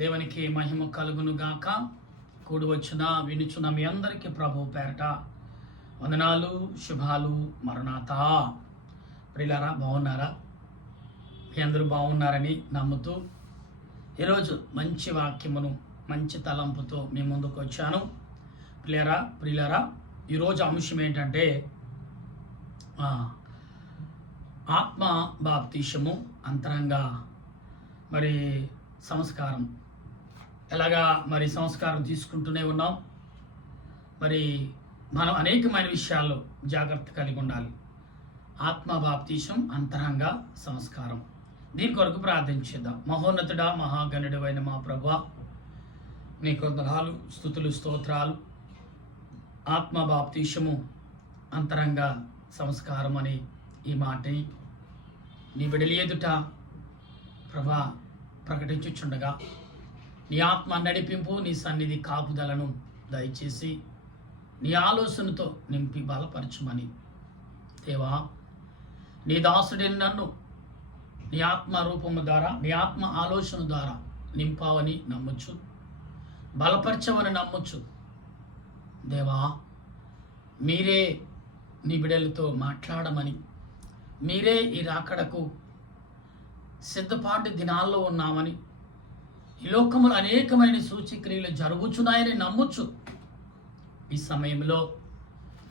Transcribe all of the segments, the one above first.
దేవునికి మహిమ కలుగును గాక. కూడి వచ్చిన వినుచున్న మీ అందరికీ ప్రభు పేరట వందనాలు, శుభాలు, మరణాత. ప్రియులారా, బాగున్నారా? మీ అందరూ బాగున్నారని నమ్ముతూ ఈరోజు మంచి వాక్యమును మంచి తలంపుతో మీ ముందుకు వచ్చాను. ప్రియులారా, ఈరోజు అంశం ఏంటంటే ఆత్మ బాప్తిసము అంతరంగ సంస్కారం. ఎలాగా సంస్కారం తీసుకుంటూనే ఉన్నాం. మనం అనేకమైన విషయాల్లో జాగ్రత్త కలిగి ఉండాలి. ఆత్మ బాప్తిసం అంతరంగ సంస్కారం. దీని కొరకు ప్రార్థించేద్దాం. మహోన్నతుడా, మహాగణుడు అయిన మా ప్రభువా, నీ కొందనాలు, స్తుతులు, స్తోత్రాలు. ఆత్మ బాప్తిసము అంతరంగ సంస్కారం అని ఈ మాటని నీ బిడ్డల ఎదుట ప్రభా ప్రకటించుచుండగా నీ ఆత్మ నడిపింపు, నీ సన్నిధి కాపుదలను దయచేసి నీ ఆలోచనతో నింపి బలపరచుమని దేవా, నీ దాసుడిని నన్ను నీ ఆత్మ రూపము ద్వారా, నీ ఆత్మ ఆలోచన ద్వారా నింపావని నమ్మొచ్చు, బలపరచవని నమ్మొచ్చు. దేవా, మీరే నీ బిడ్డలతో మాట్లాడమని, మీరే ఈ రాకడకు సిద్ధపాటు దినాల్లో ఉన్నామని, ఈ లోకములు అనేకమైన సూచక్రియలు జరుగుచున్నాయని నమ్మొచ్చు. ఈ సమయంలో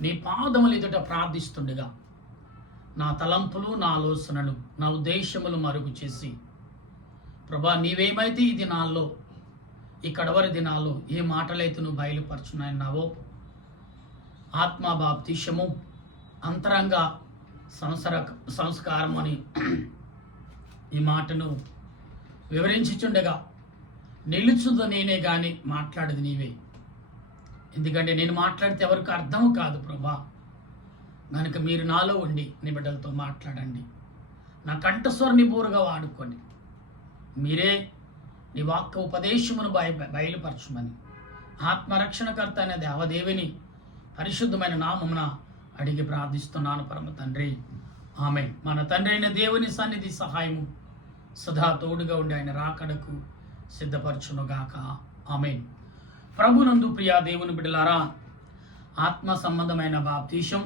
నీ పాదములు ఎదుట ప్రార్థిస్తుండగా నా తలంపులు, నా ఆలోచనలు, నా ఉద్దేశములు మరుగు చేసి ప్రభా, నీవేమైతే ఈ దినాల్లో, ఈ కడవరి దినాల్లో ఏ మాటలైతే నువ్వు బయలుపరచున్నాయన్నావో, ఆత్మ బాప్తిసము అంతరంగ సంస్కారం అని ఈ మాటను వివరించుచుండగా నిలుచుదో నేనే కానీ మాట్లాడేది నీవే. ఎందుకంటే నేను మాట్లాడితే ఎవరికి అర్థం కాదు ప్రభా. కనుక మీరు నాలో ఉండి నీ బిడ్డలతో మాట్లాడండి. నా కంఠస్వరాన్ని బోరుగా వాడుకోండి. మీరే నీ వాక్య ఉపదేశమును బయలుపరచుమని ఆత్మరక్షణకర్త అనే దేవదేవిని పరిశుద్ధమైన నామమున అడిగి ప్రార్థిస్తున్నాను పరమ తండ్రి, ఆమేన్. మన తండ్రి అయిన దేవుని సన్నిధి సహాయము సదా తోడుగా ఉండి ఆయన రాకడకు సిద్ధపరచునుగాక, ఆమేన్. ప్రభునందు ప్రియా దేవుని బిడ్డలారా, ఆత్మ సంబంధమైన బాప్తిసం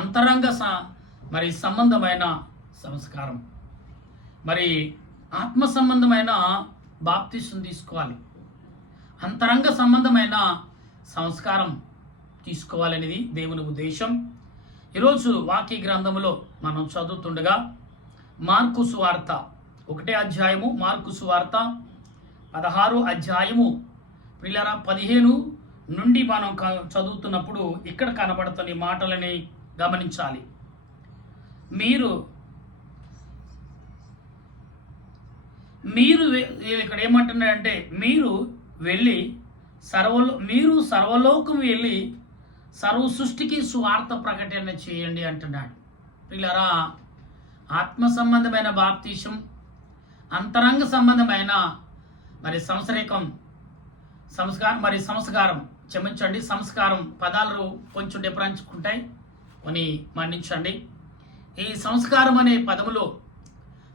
అంతరంగ సంబంధమైన సంస్కారం. ఆత్మ సంబంధమైన బాప్తిసం తీసుకోవాలి, అంతరంగ సంబంధమైన సంస్కారం తీసుకోవాలనేది దేవుని ఉద్దేశం. ఈరోజు వాక్య గ్రంథములో మనం చదువుతుండగా మార్కు సువార్త 1వ అధ్యాయము, మార్కు సువార్త 16వ అధ్యాయము ప్రియులారా 15 నుండి మనం చదువుతున్నప్పుడు ఇక్కడ కనబడుతున్న మాటలని గమనించాలి. మీరు ఇక్కడ ఏమంటున్నారంటే, మీరు సర్వలోకం వెళ్ళి సర్వ సృష్టికి సువార్త ప్రకటన చేయండి అంటున్నాడు. ప్రియులారా, ఆత్మ సంబంధమైన బాప్తిసం, అంతరంగ సంబంధమైన సంస్కారం పదాలు కొంచెం డిఫరెన్స్ ఉంటాయి, కొన్ని మన్నించండి. ఈ సంస్కారం అనే పదములో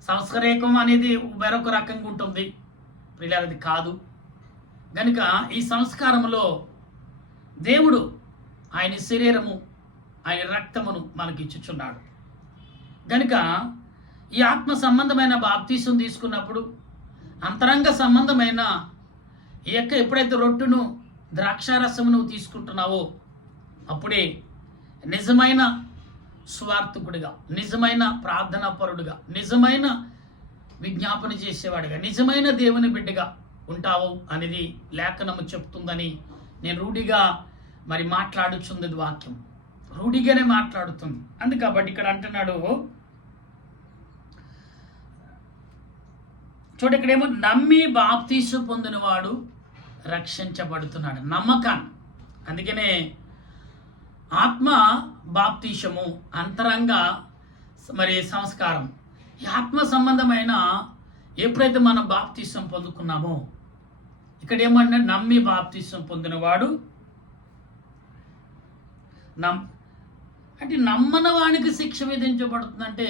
సంస్కారేకం అనేది వేరొక రకంగా ఉంటుంది ప్రియులారా, అది కాదు. కనుక ఈ సంస్కారంలో దేవుడు ఆయన శరీరము, ఆయన రక్తమును మనకి ఇచ్చుచున్నాడు. కనుక ఈ ఆత్మ సంబంధమైన బాప్తిసం తీసుకున్నప్పుడు అంతరంగ సంబంధమైన ఈ యొక్క ఎప్పుడైతే రొట్టెను, ద్రాక్షారసమును తీసుకుంటున్నావో అప్పుడే నిజమైన స్వార్థకుడిగా, నిజమైన ప్రార్థనా పరుడుగా, నిజమైన విజ్ఞాపన చేసేవాడిగా, నిజమైన దేవుని బిడ్డగా ఉంటావు అనేది లేఖనము చెప్తుందని నేను రూఢిగా మాట్లాడుచుంది. వాక్యం రూఢిగానే మాట్లాడుతుంది. అందుకబట్టి ఇక్కడ అంటున్నాడు, చూడ ఇక్కడేమో నమ్మి బాప్తీసు పొందినవాడు రక్షించబడుతున్నాడు, నమ్మకాన్ని. అందుకనే ఆత్మ బాప్తీసము అంతరంగ సంస్కారం. ఈ ఆత్మ సంబంధమైన ఎప్పుడైతే మనం బాప్తీసం పొందుకున్నామో, ఇక్కడ ఏమన్నా నమ్మి బాప్తీసం పొందినవాడు అంటే నమ్మని వానికి శిక్ష విధించబడుతుందంటే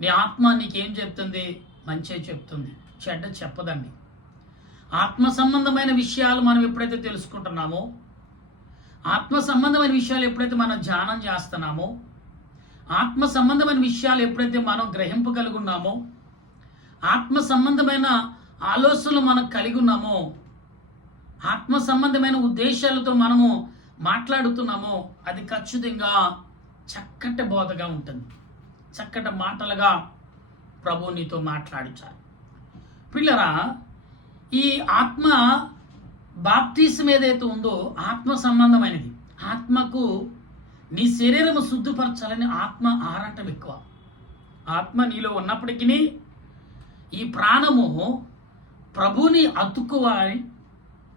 నీ ఆత్మ నీకేం చెప్తుంది? మంచి చెప్తుంది, చెడ్డ చెప్పదండి. ఆత్మ సంబంధమైన విషయాలు మనం ఎప్పుడైతే తెలుసుకుంటున్నామో, ఆత్మ సంబంధమైన విషయాలు ఎప్పుడైతే మనం ధ్యానం చేస్తున్నామో, ఆత్మ సంబంధమైన విషయాలు ఎప్పుడైతే మనం గ్రహింపగలుగున్నామో, ఆత్మ సంబంధమైన ఆలోచనలు మనం కలిగి ఉన్నామో, ఆత్మ సంబంధమైన ఉద్దేశాలతో మనము మాట్లాడుతున్నామో, అది ఖచ్చితంగా చక్కటి బోధగా ఉంటుంది, చక్కటి మాటలుగా ప్రభు నీతో మాట్లాడించాలి. పిల్లరా, ఈ ఆత్మ బాప్తిసం ఏదైతే ఉందో ఆత్మ సంబంధమైనది. ఆత్మకు నీ శరీరము శుద్ధిపరచాలని ఆత్మ ఆరాటం ఎక్కువ. ఆత్మ నీలో ఉన్నప్పటికీ ఈ ప్రాణము ప్రభుని అతుక్కోవాలని,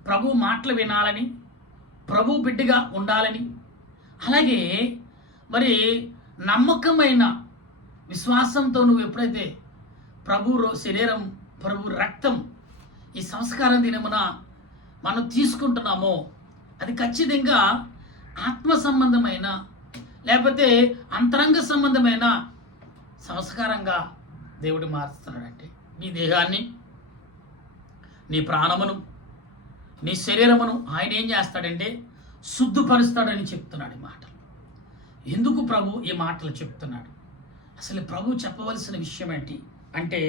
ప్రభు మాటలు వినాలని, ప్రభు బిడ్డగా ఉండాలని, అలాగే మరి నమ్మకమైన విశ్వాసంతో నువ్వు ఎప్పుడైతే ప్రభు శరీరం, ప్రభు రక్తం ఈ సంస్కారం దినమున మనం తీసుకుంటున్నామో, అది ఖచ్చితంగా ఆత్మ సంబంధమైన లేకపోతే అంతరంగ సంబంధమైన సంస్కారంగా దేవుడు మారుస్తున్నాడంటే నీ దేహాన్ని, నీ ప్రాణమును, నీ శరీరమును ఆయన ఏం చేస్తాడంటే శుద్ధపరుస్తాడని చెప్తున్నాడు ఈ మాటలు. ఎందుకు ప్రభు ఈ మాటలు చెప్తున్నాడు? అసలు ప్రభు చెప్పవలసిన విషయం ఏంటి అంటే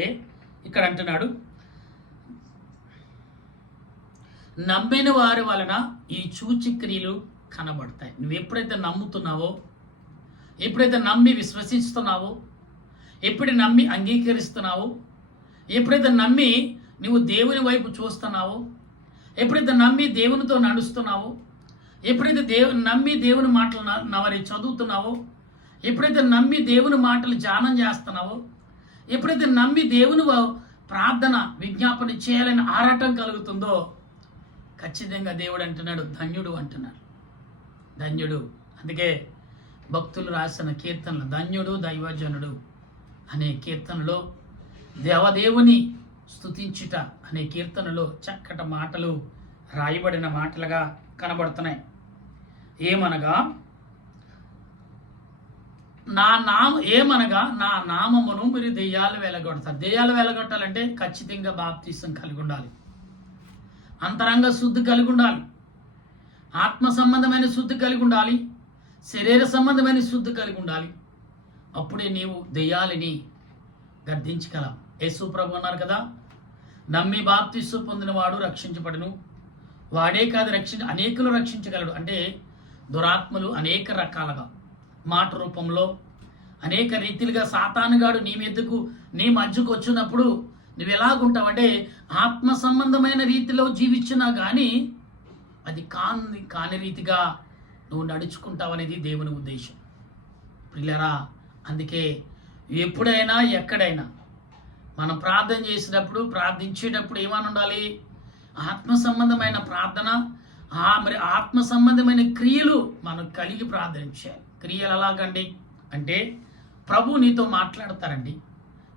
ఇక్కడ అంటున్నాడు, నమ్మిన వారి వలన ఈ సూచక్రియలు కనబడతాయి. నువ్వు ఎప్పుడైతే నమ్ముతున్నావో, ఎప్పుడైతే నమ్మి విశ్వసిస్తున్నావో, ఎప్పుడు నమ్మి అంగీకరిస్తున్నావో, ఎప్పుడైతే నమ్మి నువ్వు దేవుని వైపు చూస్తున్నావో, ఎప్పుడైతే నమ్మి దేవునితో నడుస్తున్నావో, ఎప్పుడైతే నమ్మి దేవుని మాటలు నవరి చదువుతున్నావో, ఎప్పుడైతే నమ్మి దేవుని మాటలు ధ్యానం చేస్తున్నావో, ఎప్పుడైతే నమ్మి దేవుని ప్రార్థన విజ్ఞాపన చేయాలని ఆరాటం కలుగుతుందో, ఖచ్చితంగా దేవుడు అంటున్నాడు ధన్యుడు అంటున్నాడు. ధన్యుడు. అందుకే భక్తులు రాసిన కీర్తనలు, ధన్యుడు దైవజనుడు అనే కీర్తనలో, దేవదేవుని స్తుతించుట అనే కీర్తనలో చక్కటి మాటలు రాయబడిన మాటలుగా కనబడుతున్నాయి. ఏమనగా నా నామమును మీరు దెయ్యాలు వెలగొడతారు. దెయ్యాలు వెలగొట్టాలంటే ఖచ్చితంగా బాప్తిసం కలిగి ఉండాలి, అంతరంగ శుద్ధి కలిగి ఉండాలి, ఆత్మ సంబంధమైన శుద్ధి కలిగి ఉండాలి, శరీర సంబంధమైన శుద్ధి కలిగి ఉండాలి. అప్పుడే నీవు దెయ్యాలని గద్దించగలవు. యేసు ప్రభు అన్నారు కదా, నమ్మి బాప్తిసం పొందినవాడు రక్షించబడును, వాడే కాదు అనేకులు రక్షించగలడు. అంటే దురాత్మలు అనేక రకాలుగా మాట రూపంలో అనేక రీతిలుగా సాతానుగాడు నీ మధ్యకు వచ్చినప్పుడు నువ్వు ఎలాగుంటావంటే ఆత్మ సంబంధమైన రీతిలో జీవించినా కానీ అది కాని రీతిగా నువ్వు నడుచుకుంటావనేది దేవుని ఉద్దేశం. పిల్లరా, అందుకే ఎప్పుడైనా ఎక్కడైనా మనం ప్రార్థన చేసినప్పుడు, ప్రార్థించేటప్పుడు ఏమని ఉండాలి? ఆత్మ సంబంధమైన ప్రార్థన, మరి ఆత్మ సంబంధమైన క్రియలు మనం కలిగి ప్రార్థించాలి. క్రియలు ఎలాగండి అంటే ప్రభు నీతో మాట్లాడతారండి.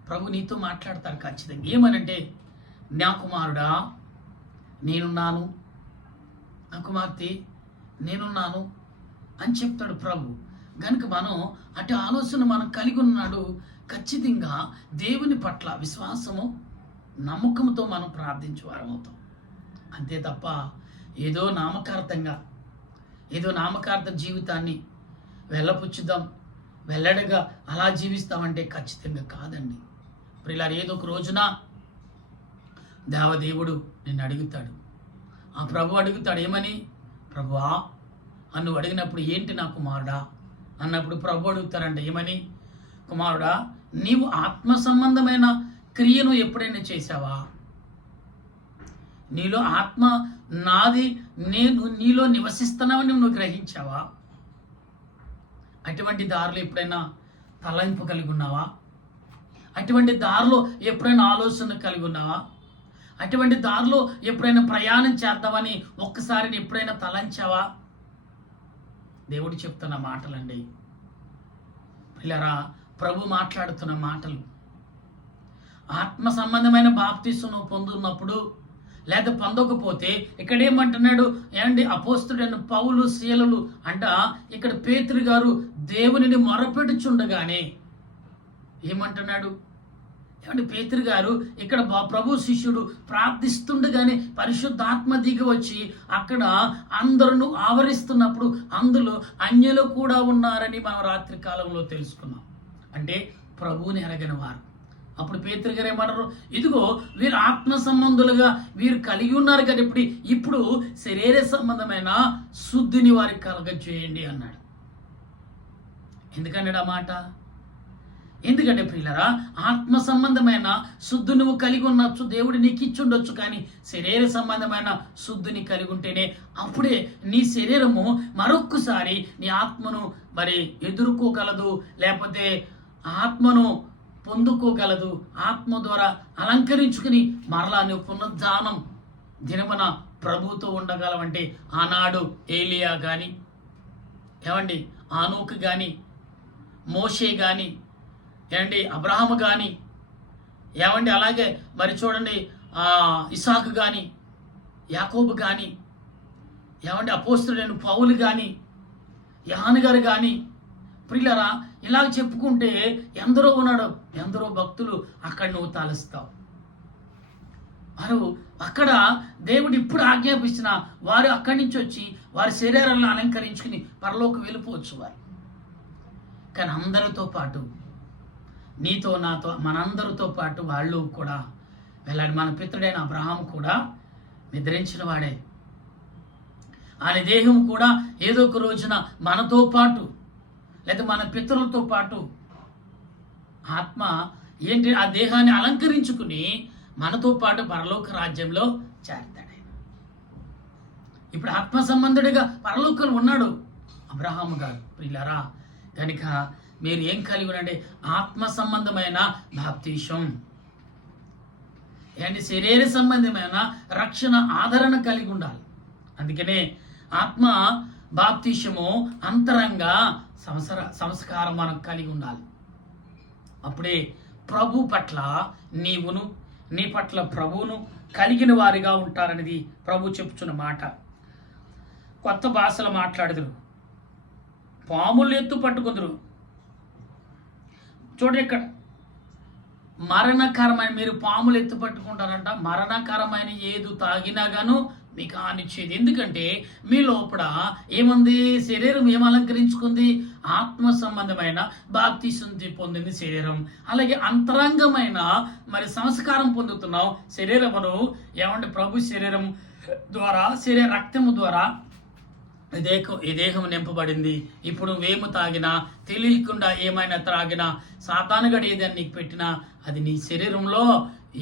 ప్రభు నీతో మాట్లాడతారు ఖచ్చితంగా. ఏమనంటే, నా కుమారుడా నేనున్నాను, నా కుమార్తె నేనున్నాను అని చెప్తాడు ప్రభు. కనుక మనం అటు ఆలోచన మనం కలిగి ఉన్నాడు. ఖచ్చితంగా దేవుని పట్ల విశ్వాసము, నమ్మకంతో మనం ప్రార్థించేవారం అవుతాం. అంతే తప్ప ఏదో నామకార్థ జీవితాన్ని వెళ్ళపుచ్చుదాం, వెల్లడిగా అలా జీవిస్తామంటే ఖచ్చితంగా కాదండి. ప్రియులారా, ఏదో ఒక రోజున దేవదేవుడు నిన్ను అడుగుతాడు. ఆ ప్రభు అడుగుతాడు, ఏమని? ప్రభువా అని నువ్వు అడిగినప్పుడు, ఏంటి నా కుమారుడా అన్నప్పుడు ప్రభు అడుగుతారంట, ఏమని? కుమారుడా, నీవు ఆత్మ సంబంధమైన క్రియను ఎప్పుడైనా చేశావా? నీలో ఆత్మ నాది, నేను నీలో నివసిస్తున్నావని నువ్వు గ్రహించావా? అటువంటి దారిలో ఎప్పుడైనా తలంపు కలిగి ఉన్నావా? అటువంటి దారిలో ఎప్పుడైనా ఆలోచన కలిగి ఉన్నావా? అటువంటి దారిలో ఎప్పుడైనా ప్రయాణం చేద్దామని ఒక్కసారి ఎప్పుడైనా తలంచావా? దేవుడు చెప్తున్న మాటలండి పిల్లరా, ప్రభు మాట్లాడుతున్న మాటలు. ఆత్మ సంబంధమైన బాప్తిసం పొందున్నప్పుడు లేదా పొందకపోతే ఇక్కడ ఏమంటున్నాడు? ఏమండి, అపోస్తుడైన పౌలు శీలలు అంట ఇక్కడ పేతురు గారు దేవునిని మొరపెట్టుచుండగానే ఏమంటున్నాడు? ఏమంటే పేతురు గారు ఇక్కడ ప్రభు శిష్యుడు ప్రార్థిస్తుండగానే పరిశుద్ధాత్మ దిగి వచ్చి అక్కడ అందరూ ఆవరిస్తున్నప్పుడు అందులో అన్యులు కూడా ఉన్నారని మనం రాత్రి కాలంలో తెలుసుకున్నాం. అంటే ప్రభువుని ఎరగని వారు. అప్పుడు పేతురు గారు ఏమన్నారు, ఇదిగో వీరు ఆత్మ సంబంధులుగా వీరు కలిగి ఉన్నారు కదా, ఇప్పుడు శరీర సంబంధమైన శుద్ధిని వారికి కలగజేయండి అన్నాడు. ఎందుకన్నాడు ఆ మాట? ఎందుకంటే ప్రియులరా, ఆత్మ సంబంధమైన శుద్ధి నువ్వు కలిగి ఉండొచ్చు, దేవుడు నీకు ఇచ్చుండొచ్చు, కానీ శరీర సంబంధమైన శుద్ధిని కలిగి ఉంటేనే అప్పుడే నీ శరీరము మరొక్కసారి నీ ఆత్మను మరి ఎదుర్కోగలదు, లేకపోతే ఆత్మను పొందుకోగలదు. ఆత్మ ద్వారా అలంకరించుకుని మరలా నువ్వు పునరుద్ధానం దినమున ప్రభుతో ఉండగలవంటే ఆనాడు ఏలియా కానీ, ఏమండి ఆనోకు కానీ, మోషే కానీ, ఏమండి అబ్రహాము కానీ, ఏమండి అలాగే మరి చూడండి ఇసాకు కానీ, యాకోబు కానీ, ఏమండి అపోస్తలుడైన పౌలు కానీ, యోహాను గారు కానీ, ప్రియులరా ఇలాగ చెప్పుకుంటే ఎందరో ఉన్నాడు, ఎందరో భక్తులు అక్కడ నువ్వు తలుస్తావు. వారు అక్కడ దేవుడు ఇప్పుడు ఆజ్ఞాపిస్తున్న వారు అక్కడి నుంచి వచ్చి వారి శరీరాలను అలంకరించుకుని పరలోకి వెళ్ళిపోవచ్చు వారు. కానీ అందరితో పాటు నీతో నాతో మనందరితో పాటు వాళ్ళు కూడా వెళ్ళాలి. మన పితృడైన అబ్రహాము కూడా నిద్రించిన వాడే. ఆయన దేహం కూడా ఏదో ఒక రోజున మనతో పాటు లేదా మన పితరులతో పాటు ఆత్మ ఏంటి ఆ దేహాన్ని అలంకరించుకుని మనతో పాటు పరలోక రాజ్యంలో చేరతాడు. ఇప్పుడు ఆత్మ సంబంధుడిగా పరలోకంలో ఉన్నాడు అబ్రహాము గారు. ప్రియులారా కనుక మీరు ఏం కలిగి ఉండండి? ఆత్మ సంబంధమైన బాప్తీసం, ఏంటి శరీర సంబంధమైన రక్షణ ఆదరణ కలిగి ఉండాలి. అందుకనే ఆత్మ బాప్తీసము అంతరంగ సంస్కారం మనం కలిగి ఉండాలి. అప్పుడే ప్రభు పట్ల నీవును నీ పట్ల ప్రభువును కలిగిన వారిగా ఉంటారనేది ప్రభు చెప్పుచున్న మాట. కొత్త భాషలు మాట్లాడుదురు, పాములు ఎత్తు పట్టుకుందరు. చూడండి ఇక్కడ మరణకరమైన, మీరు పాములు ఎత్తు పట్టుకుంటారంట, మరణకరమైన ఏదు తాగినా గాను మీకు హానిచ్చేది. ఎందుకంటే మీ లోపల ఏముంది? శరీరం ఏం అలంకరించుకుంది? ఆత్మ సంబంధమైన బాప్తిసం పొందింది శరీరం. అలాగే అంతరంగమైన మరి సంస్కారం పొందుతున్నావు శరీరమును. ఏమంటే ప్రభు శరీరం ద్వారా, శరీర రక్తము ద్వారా ఈ దేహం నింపబడింది. ఇప్పుడు నువ్వేమి తాగినా, తెలియకుండా ఏమైనా త్రాగినా, సాతానుగడు ఏదని నీకు పెట్టినా అది నీ శరీరంలో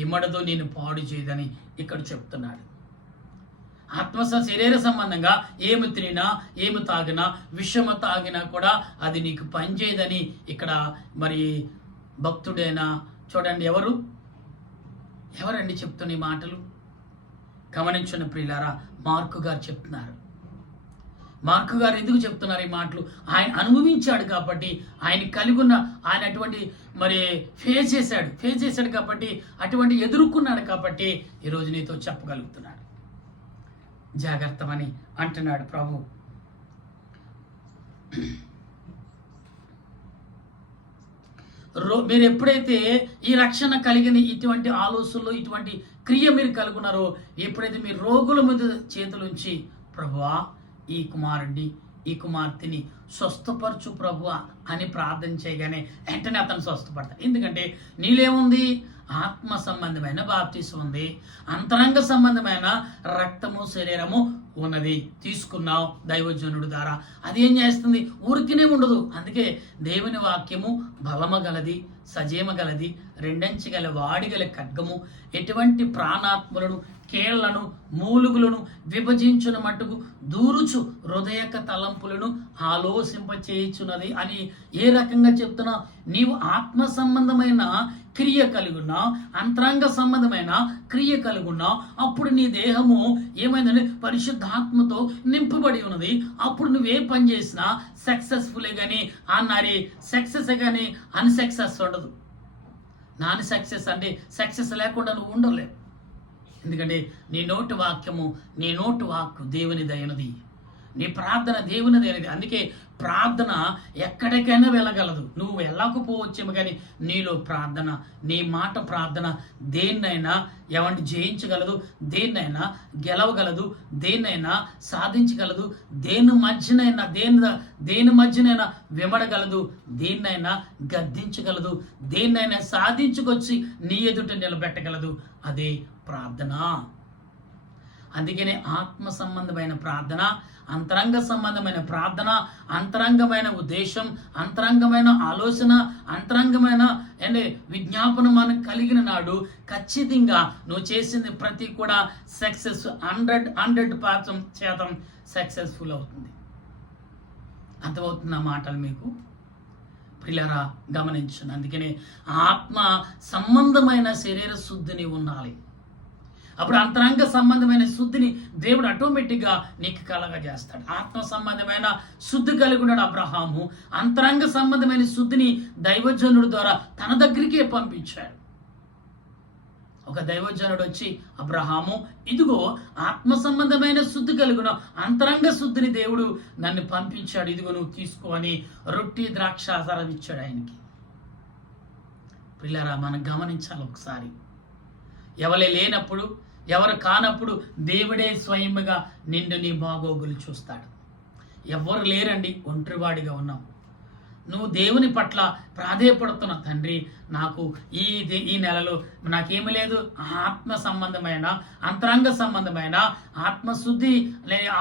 ఇమడదు, నేను పాడు చేయదని ఇక్కడ చెప్తున్నాడు. ఆత్మ శరీర సంబంధంగా ఏమి తినినా, ఏమి తాగినా, విషము తాగినా కూడా అది నీకు పనిచేయదని ఇక్కడ మరి భక్తుడైనా చూడండి ఎవరండి చెప్తున్న ఈ మాటలు? గమనించిన ప్రియులారా, మార్కు గారు చెప్తున్నారు. మార్కు గారు ఎందుకు చెప్తున్నారు ఈ మాటలు? ఆయన అనుభవించాడు కాబట్టి, ఆయన కలిగి ఉన్న, ఆయన అటువంటి మరి ఫేస్ చేశాడు కాబట్టి, అటువంటి ఎదుర్కొన్నాడు కాబట్టి ఈరోజు నీతో చెప్పగలుగుతున్నాడు. జాగ్రత్తమని అంటున్నాడు ప్రభు. మీరు ఎప్పుడైతే ఈ రక్షణ కలిగిన ఇటువంటి ఆలోచనలు, ఇటువంటి క్రియ మీరు కలుగున్నారో, ఎప్పుడైతే మీరు రోగుల మీద చేతులుంచి ప్రభువా ఈ కుమారుడిని, ఈ కుమార్తెని స్వస్థపరచు ప్రభువా అని ప్రార్థన చేయగానే వెంటనే అతను స్వస్థపడతాడు. ఎందుకంటే నీలేముంది? ఆత్మ సంబంధమైన బాప్తిసం ఉంది, అంతరంగ సంబంధమైన రక్తము శరీరము ఉన్నది. తీసుకున్నావు దైవజనుడు ద్వారా. అది ఏం చేస్తుంది? ఊరికినే ఉండదు. అందుకే దేవుని వాక్యము బలము గలది, సజీమ గలది, రెండంచెగల వాడిగల ఖడ్గము, ఎటువంటి ప్రాణాత్ములను, కేళ్లను, మూలుగులను విభజించున మట్టుకు దూరుచు హృదయక తలంపులను ఆలోచింపచేయుచున్నది అని ఏ రకంగా చెప్తున్నా? నీవు ఆత్మ సంబంధమైన క్రియ కలిగున్నా, అంతరంగ సంబంధమైన క్రియ కలిగున్నా, అప్పుడు నీ దేహము ఏమైందంటే పరిశుద్ధాత్మతో నింపబడి ఉన్నది. అప్పుడు నువ్వే పని చేసినా సక్సెస్ఫుల్ కానీ అన్నారి సక్సెస్ కానీ అన్సక్సెస్ ఉండదు. నాన్ సక్సెస్ అంటే సక్సెస్ లేకుండా నువ్వు ఉండలేవు. ఎందుకంటే నీ నోటి వాక్యము, నీ నోటి వాక్కు దేవుని దయనది. నీ ప్రార్థన దేవుని అనేది. అందుకే ప్రార్థన ఎక్కడికైనా వెళ్ళగలదు. నువ్వు వెళ్ళకపోవచ్చేమో కానీ నీలో ప్రార్థన, నీ మాట ప్రార్థన దేన్నైనా జయించగలదు, దేన్నైనా గెలవగలదు, దేన్నైనా సాధించగలదు, దేని మధ్యనైనా విమడగలదు, దేన్నైనా గద్దించగలదు, దేన్నైనా సాధించుకొచ్చి నీ ఎదుట నిలబెట్టగలదు. అదే ప్రార్థన. అందుకనే ఆత్మ సంబంధమైన ప్రార్థన, అంతరంగ సంబంధమైన ప్రార్థన, అంతరంగమైన ఉద్దేశం, అంతరంగమైన ఆలోచన, అంతరంగమైన విజ్ఞాపన మనకు కలిగిన నాడు ఖచ్చితంగా నువ్వు చేసింది ప్రతి కూడా సక్సెస్ 100% సక్సెస్ఫుల్ అవుతుంది. అర్థమవుతున్న మాటలు మీకు ప్రియులారా గమనించండి. అందుకనే ఆత్మ సంబంధమైన శరీర శుద్ధిని ఉండాలి. అప్పుడు అంతరంగ సంబంధమైన శుద్ధిని దేవుడు ఆటోమేటిక్గా నీకు కలగజేస్తాడు. ఆత్మ సంబంధమైన శుద్ధి కలిగి ఉన్నాడు అబ్రహాము. అంతరంగ సంబంధమైన శుద్ధిని దైవజనుడు ద్వారా తన దగ్గరికే పంపించాడు. ఒక దైవజనుడు వచ్చి, అబ్రహాము, ఇదిగో ఆత్మ సంబంధమైన శుద్ధి కలిగిన అంతరంగ శుద్ధిని దేవుడు నన్ను పంపించాడు, ఇదిగో నువ్వు తీసుకో అని రొట్టి ద్రాక్షాసారం ఇచ్చాడు ఆయనకి. పిల్లరా, మనం గమనించాలి ఒకసారి. ఎవరు లేనప్పుడు, ఎవరు కానప్పుడు దేవుడే స్వయంగా నిన్ను నీ బాగోగులు చూస్తాడు. ఎవరు లేరండి, ఒంటరివాడిగా ఉన్నాం. నువ్వు దేవుని పట్ల ప్రాధేయపడుతున్న తండ్రి, నాకు ఈ నెలలో నాకేమి లేదు, ఆత్మ సంబంధమైన అంతరంగ సంబంధమైన ఆత్మశుద్ధి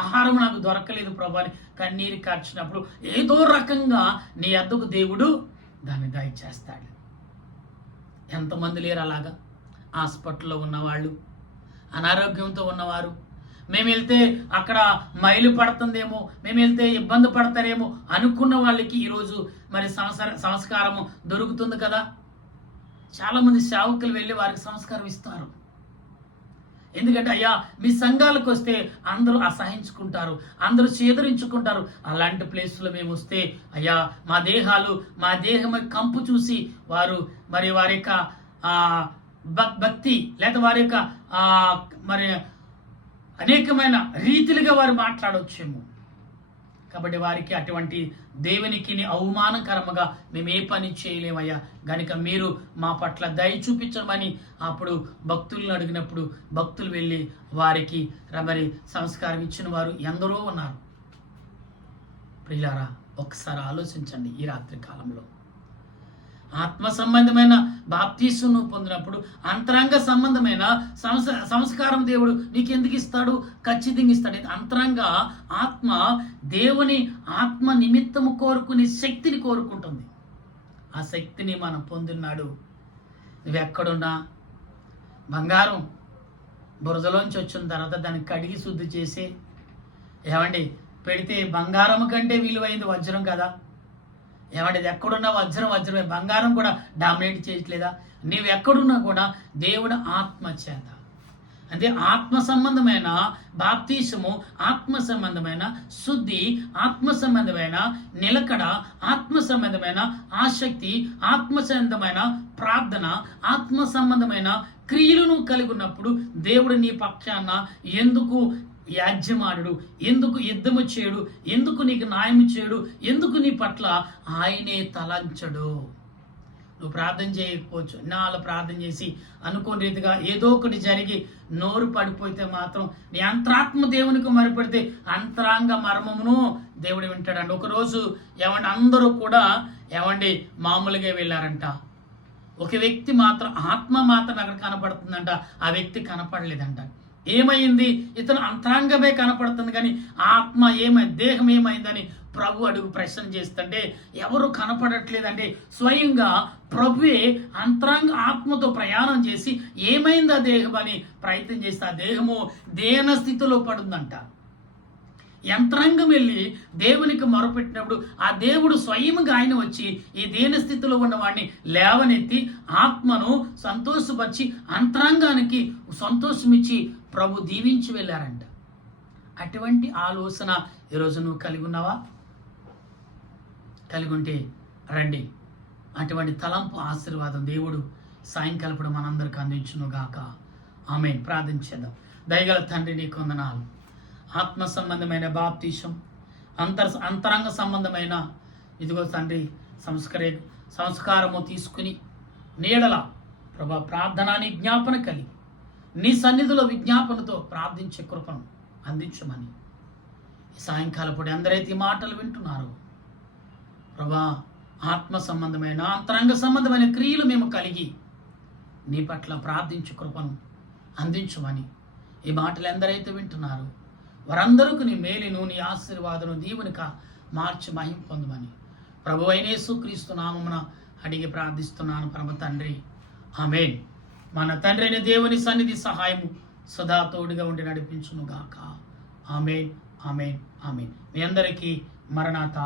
ఆహారం నాకు దొరకలేదు ప్రభు అని కన్నీరు కార్చినప్పుడు ఏదో రకంగా నీ అద్దకు దేవుడు దాన్ని దయచేస్తాడు. ఎంతమంది లేరు అలాగా? హాస్పిటల్లో ఉన్నవాళ్ళు, అనారోగ్యంతో ఉన్నవారు, మేము వెళ్తే అక్కడ మైలు పడుతుందేమో, మేము వెళ్తే ఇబ్బంది పడతారేమో అనుకున్న వాళ్ళకి ఈరోజు మరి సంస్కారము దొరుకుతుంది కదా. చాలామంది సేవకులు వెళ్ళి వారికి సంస్కారం ఇస్తారు. ఎందుకంటే అయ్యా మీ సంఘాలకు వస్తే అందరూ అసహించుకుంటారు, అందరూ చేదరించుకుంటారు. అలాంటి ప్లేస్లో మేము వస్తే అయ్యా మా దేహం కంపు చూసి వారు మరి వారి యొక్క భక్తి లేదా వారి యొక్క మరి అనేకమైన రీతిలుగా వారు మాట్లాడవచ్చేమో. కాబట్టి వారికి అటువంటి దేవునికి అవమానకరముగా మేము ఏ పని చేయలేమయ్యా, కనుక మీరు మా పట్ల దయ చూపించమని అప్పుడు భక్తులను అడిగినప్పుడు భక్తులు వెళ్ళి వారికి మరి సంస్కారం ఇచ్చిన వారు ఎందరో ఉన్నారు. ప్రియులారా, ఒకసారి ఆలోచించండి. ఈ రాత్రి కాలంలో ఆత్మ సంబంధమైన బాప్తీసును పొందినప్పుడు అంతరంగ సంబంధమైన సంస్కారం దేవుడు నీకెందుకు ఇస్తాడు? ఖచ్చితంగా ఇస్తాడు. అంతరంగ ఆత్మ దేవుని ఆత్మ నిమిత్తము కోరుకునే శక్తిని కోరుకుంటుంది. ఆ శక్తిని మనం పొందినాడు. నువ్వెక్కడున్నా బంగారం బురదలోంచి వచ్చిన తర్వాత దాన్ని కడిగి శుద్ధి చేసి పెడితే బంగారం కంటే విలువైంది వజ్రం కదా. ఇది ఎక్కడున్నా వజ్రమే, బంగారం కూడా డామినేట్ చేయట్లేదా? నీవు ఎక్కడున్నా కూడా దేవుడు ఆత్మ చేత, అంటే ఆత్మ సంబంధమైన బాప్తీసము, ఆత్మ సంబంధమైన శుద్ధి, ఆత్మ సంబంధమైన నిలకడ, ఆత్మ సంబంధమైన ఆసక్తి, ఆత్మ సంబంధమైన ప్రార్థన, ఆత్మ సంబంధమైన క్రియలను కలిగి ఉన్నప్పుడు దేవుడు నీ పక్షాన ఎందుకు యాజ్యమాడు, ఎందుకు యుద్ధము చేయడు, ఎందుకు నీకు న్యాయము చేయడు, ఎందుకు నీ పట్ల ఆయనే తలంచడు. నువ్వు ప్రార్థన చేయకపోవచ్చు, నాలో ప్రార్థన చేసి అనుకోని రీతిగా ఏదో ఒకటి జరిగి నోరు పడిపోతే మాత్రం నీ అంతరాత్మ దేవునికి మరిపెడితే అంతరాంగ మర్మమును దేవుడు వింటాడండి. ఒకరోజు అందరూ కూడా మామూలుగా వెళ్ళారంట. ఒక వ్యక్తి మాత్రం, ఆత్మ మాత్రం అక్కడ కనపడుతుందంట, ఆ వ్యక్తి కనపడలేదంట. ఏమైంది? ఇతను అంతరంగమే కనపడుతుంది కానీ ఆత్మ ఏమైంది, దేహం ఏమైందని ప్రభు అడుగు ప్రశ్న చేస్తుంటే ఎవరు కనపడట్లేదంటే స్వయంగా ప్రభువే అంతరంగ ఆత్మతో ప్రయాణం చేసి ఏమైంది ఆ దేహం అని ప్రయత్నం చేస్తే ఆ దేహము దేన స్థితిలో పడుందంట. యంత్రాంగం వెళ్ళి దేవునికి మొరపెట్టినప్పుడు ఆ దేవుడు స్వయంగా ఆయన వచ్చి ఈ దేన స్థితిలో ఉన్నవాడిని లేవనెత్తి ఆత్మను సంతోషపరిచి అంతరంగానికి సంతోషమిచ్చి ప్రభు దీవించి వెళ్ళారంట. అటువంటి ఆలోచన ఈరోజు నువ్వు కలిగి ఉన్నావా? కలిగి ఉంటే రండి, అటువంటి తలంపు ఆశీర్వాదం దేవుడు సాయంకాలప్పుడు మనందరికి అందించును గాక. ఆమేన్. ప్రార్థించేద్దాం. దయగల తండ్రి, నీకు వందనాలు. ఆత్మ సంబంధమైన బాప్తీసం, అంతరంగ సంబంధమైన ఇదిగో తండ్రి సంస్కారము తీసుకుని నీడల ప్రభా ప్రార్థనాని జ్ఞాపన కలిగి నీ సన్నిధిలో విజ్ఞాపనతో ప్రార్థించే కృపను అందించమని ఈ సాయంకాలపూడి అందరైతే ఈ మాటలు వింటున్నారు ప్రభా ఆత్మ సంబంధమైన అంతరంగ సంబంధమైన క్రియలు మేము కలిగి నీ పట్ల ప్రార్థించే కృపను అందించమని ఈ మాటలు ఎందరైతే వింటున్నారు వారందరికీ నీ మేలును నీ ఆశీర్వాదను దీవునిక మార్చి మహిమ పొందమని ప్రభు అయిన యేసుక్రీస్తు నామమున అడిగి ప్రార్థిస్తున్నాను పరమ తండ్రి, ఆమేన్. మన తండ్రి అయిన దేవుని సన్నిధి సహాయము సదా తోడుగా ఉండి నడిపించును గాక. ఆమేన్, ఆమేన్, ఆమేన్. మీ అందరికీ మరణాత.